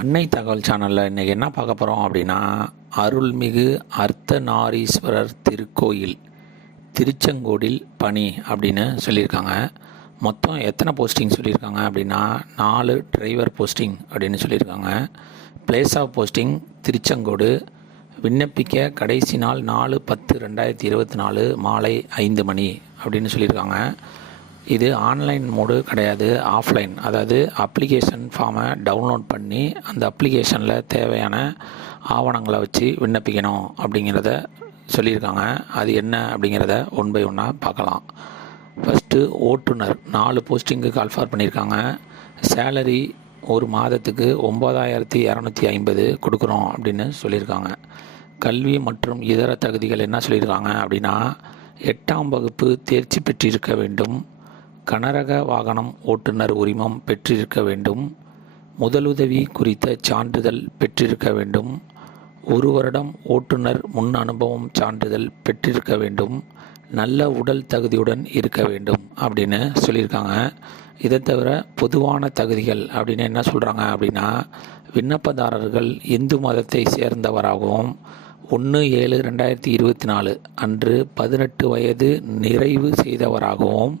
அன்னை தகவல் சேனலில் இன்றைக்கி என்ன பார்க்க போகிறோம் அப்படின்னா, அருள்மிகு அர்த்தநாரீஸ்வரர் திருக்கோயில் திருச்செங்கோடில் பணி அப்படின்னு சொல்லியிருக்காங்க. மொத்தம் எத்தனை போஸ்டிங் சொல்லியிருக்காங்க அப்படின்னா 4 டிரைவர் போஸ்டிங் அப்படின்னு சொல்லியிருக்காங்க. Place of posting Tiruchengode. விண்ணப்பிக்க கடைசி நாள் 4/10/2024 மாலை 5 மணி அப்படின்னு சொல்லியிருக்காங்க. இது ஆன்லைன் மோடு கிடையாது, ஆஃப்லைன். அதாவது அப்ளிகேஷன் ஃபார்மை டவுன்லோட் பண்ணி அந்த அப்ளிகேஷனில் தேவையான ஆவணங்களை வச்சு விண்ணப்பிக்கணும் அப்படிங்கிறத சொல்லியிருக்காங்க. அது என்ன அப்படிங்கிறத ஒன் பை ஒன்னாக பார்க்கலாம். ஃபஸ்ட்டு ஓட்டுநர் 4 போஸ்டிங்கு கால்ஃபார் பண்ணியிருக்காங்க. சேலரி ஒரு மாதத்துக்கு 9250 கொடுக்குறோம் அப்படின்னு சொல்லியிருக்காங்க. கல்வி மற்றும் இதர தகுதிகள் என்ன சொல்லியிருக்காங்க அப்படின்னா, 8ஆம் வகுப்பு தேர்ச்சி பெற்றிருக்க வேண்டும், கனரக வாகனம் ஓட்டுநர் உரிமம் பெற்றிருக்க வேண்டும், முதலுதவி குறித்த சான்றிதழ் பெற்றிருக்க வேண்டும், 1 வருடம் ஓட்டுநர் முன் அனுபவம் சான்றிதழ் பெற்றிருக்க வேண்டும், நல்ல உடல் தகுதியுடன் இருக்க வேண்டும் அப்படின்னு சொல்லியிருக்காங்க. இதை தவிர பொதுவான தகுதிகள் அப்படின்னு என்ன சொல்கிறாங்க அப்படின்னா, விண்ணப்பதாரர்கள் இந்து மதத்தை சேர்ந்தவராகவும் 1/7/2024 அன்று 18 வயது நிறைவு செய்தவராகவும்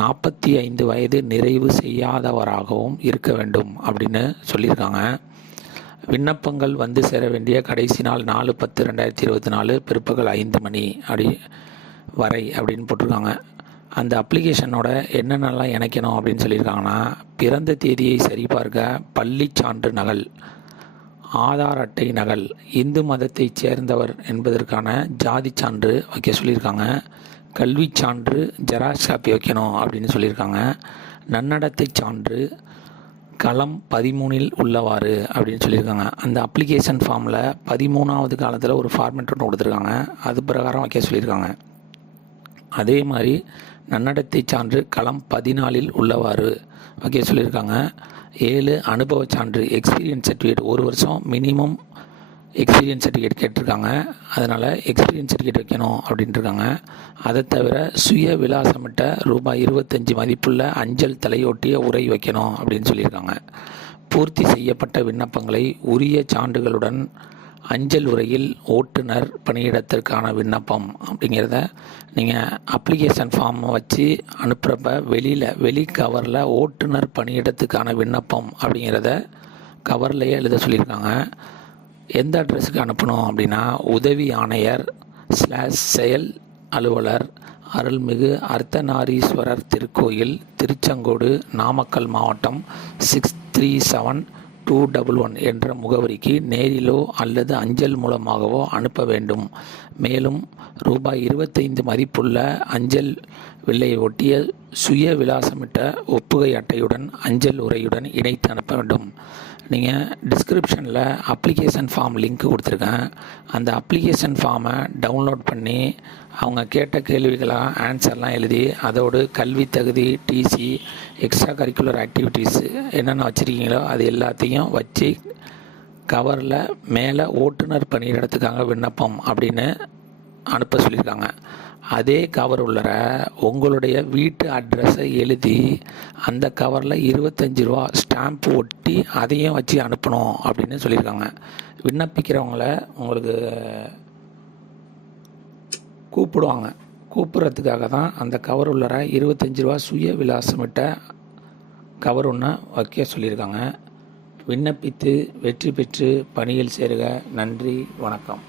45 வயது நிறைவு செய்யாதவராகவும் இருக்க வேண்டும் அப்படின்னு சொல்லியிருக்காங்க. விண்ணப்பங்கள் வந்து சேர வேண்டிய கடைசி நாள் 4/10/2024 பிற்பகல் 5 மணி வரை அப்படின்னு போட்டிருக்காங்க. அந்த அப்ளிகேஷனோட என்னென்னலாம் இணைக்கணும் அப்படின்னு சொல்லியிருக்காங்கன்னா, பிறந்த தேதியை சரிபார்க்க பள்ளி சான்று நகல், ஆதார் அட்டை நகல், இந்து மதத்தை சேர்ந்தவர் என்பதற்கான ஜாதி சான்று வைக்க சொல்லியிருக்காங்க, கல்வி சான்று ஜெராக்ஸ் காப்பி வைக்கணும் அப்படின்னு சொல்லியிருக்காங்க, நன்னடத்தை சான்று களம் 13 உள்ளவாறு அப்படின்னு சொல்லியிருக்காங்க. அந்த அப்ளிகேஷன் ஃபார்மில் 13வது காலத்தில் ஒரு ஃபார்மேட் ஒன்று கொடுத்துருக்காங்க, அது பிரகாரம் வைக்க சொல்லியிருக்காங்க. அதே மாதிரி நன்னடத்தை சான்று களம் 14 உள்ளவாறு வைக்க சொல்லியிருக்காங்க. 7 அனுபவ சான்று எக்ஸ்பீரியன்ஸ் சர்டிஃபிகேட், 1 வருஷம் மினிமம் எக்ஸ்பீரியன்ஸ் சர்டிஃபிகேட் கேட்டிருக்காங்க, அதனால் எக்ஸ்பீரியன்ஸ் சர்டிஃபிகேட் வைக்கணும் அப்படின்ட்டு இருக்காங்க. அதை தவிர சுய விலாசமிட்ட ரூபாய் 25 மதிப்புள்ள அஞ்சல் தலையொட்டிய உரை வைக்கணும் அப்படின்னு சொல்லியிருக்காங்க. பூர்த்தி செய்யப்பட்ட விண்ணப்பங்களை உரிய சான்றுகளுடன் அஞ்சல் உரையில் ஓட்டுநர் பணியிடத்திற்கான விண்ணப்பம் அப்படிங்கிறத நீங்கள் அப்ளிகேஷன் ஃபார்ம் வச்சு அனுப்புகிறப்ப வெளி கவரில் ஓட்டுநர் பணியிடத்துக்கான விண்ணப்பம் அப்படிங்கிறத கவர்லேயே எழுத சொல்லியிருக்காங்க. எந்த அட்ரஸுக்கு அனுப்பணும் அப்படின்னா, உதவி ஆணையர் / செயல் அலுவலர் அருள்மிகு அர்த்தநாரீஸ்வரர் திருக்கோயில் திருச்செங்கோடு நாமக்கல் மாவட்டம் 637211 என்ற முகவரிக்கு நேரிலோ அல்லது அஞ்சல் மூலமாகவோ அனுப்ப வேண்டும். மேலும் ரூபாய் 25 மதிப்புள்ள அஞ்சல் வில்லை ஒட்டிய சுய விலாசமிட்ட ஒப்புகை அட்டையுடன் அஞ்சல் உரையுடன் இணைத்து அனுப்ப வேண்டும். நீங்கள் டிஸ்கிரிப்ஷனில் அப்ளிகேஷன் ஃபார்ம் லிங்க் கொடுத்துருக்கேன். அந்த அப்ளிகேஷன் ஃபார்மை டவுன்லோட் பண்ணி அவங்க கேட்ட கேள்விகளாக ஆன்சர்லாம் எழுதி, அதோடு கல்வி தகுதி, டிசி, எக்ஸ்ட்ரா கரிக்குலர் ஆக்டிவிட்டீஸ் என்னென்ன வச்சுருக்கீங்களோ அது எல்லாத்தையும் வச்சு கவரில் மேலே ஓட்டுநர் பணியிடத்துக்காக விண்ணப்பம் அப்படின்னு அனுப்ப சொல்லியிருக்காங்க. அதே கவர் உள்ளற உங்களுடைய வீட்டு அட்ரஸை எழுதி அந்த கவரில் 25 ரூபா ஸ்டாம்ப் ஒட்டி அதையும் வச்சு அனுப்பணும் அப்படின்னு சொல்லியிருக்காங்க. விண்ணப்பிக்கிறவங்கள உங்களுக்கு கூப்பிட்றதுக்காக தான் அந்த கவர் உள்ளற 25 ரூபா சுய விலாசமிட்ட கவர் ஒன்று வைக்க சொல்லியிருக்காங்க. விண்ணப்பித்து வெற்றி பெற்று பணியில் சேருக. நன்றி, வணக்கம்.